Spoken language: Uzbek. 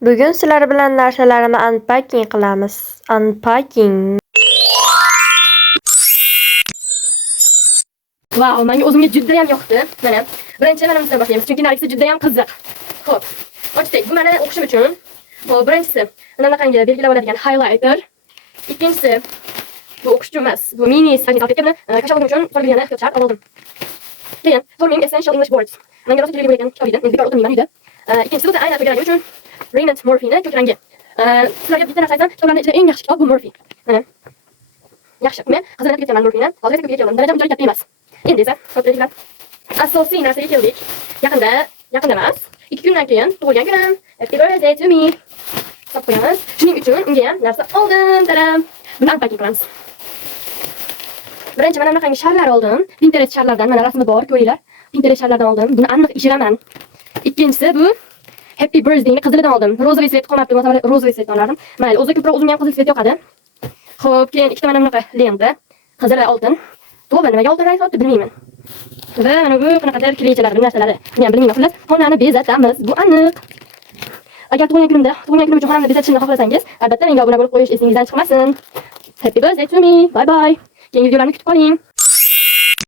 Bugun sizlar bilan narsalarimni unpacking qilamiz. Unpacking. Wow, menga o'zimga juda ham yoqdi. Mana birinchi manimizdan boshlaymiz, chunki nargisi juda ham qiziq. Xo'p, ochdik. Bu meni o'qishim uchun. Xo'p, birinchisi bunaqangi belgilab oladigan highlighter. Ikkinchisi bu o'qish uchun emas, bu mini sanit salfetkani kashf uchun so'ralgan ehtiyot shart oldim. Keyin Forming Essential English Words. Menga rosa kerak bo'lgan kitob edi. Men bekor o'qimayman uyda. Ikkinchisi bu aynan o'qiganim uchun Raymond Murphy'ni ko'k rangi. Sizlarga bitta narsa aytsam, kitoblarning ichida eng yaxshi kitob bu Murphy. Mana. Yaxshi. Men hazırlanib ketganman Murphy'ni. Hozir esa ko'pga keldim. Darajam unchalik katta emas. Endi esa so'zlarga asosiy narsaga keldik. Yaqinda emas. 2 kundan keyin tug'ilgan kunim. Happy birthday to me. Hisob qo'yamiz. Shuning uchun unga ham narsa oldim. Tadam. Buni unpacking qilamiz. Birinchi mana bunaqangi sharlar oldim. Pinterest sharlardan mana rasmi bor, ko'ringlar. Pinterest sharlardan oldim. Buni aniq ishiraman. Ikkinchisi bu Happy birthdayni qizilidan oldim. Roza svet qo'mabdi, masalan, roza svetdan oldim. Mayli, o'zi ko'proq o'zimga ham qizil svet yoqadi. Xo'p, keyin ikkita mana bunaqa lenta, qizil va oltin. To'g'ri, nimaga oltin rang oldi bilmayman. Va mana bu qanaqadir klichalar, narsalari. Buni ham bilmayman. Xullas, xonani bezatamiz. Bu aniq. Agar tug'ilgan kunim uchun xonamni bezatishni xohlasangiz, albatta menga obuna bo'lib qo'yish esingizdan chiqmasin. Happy birthday to me. Bye bye. Keyingi videolarni kutib qoling.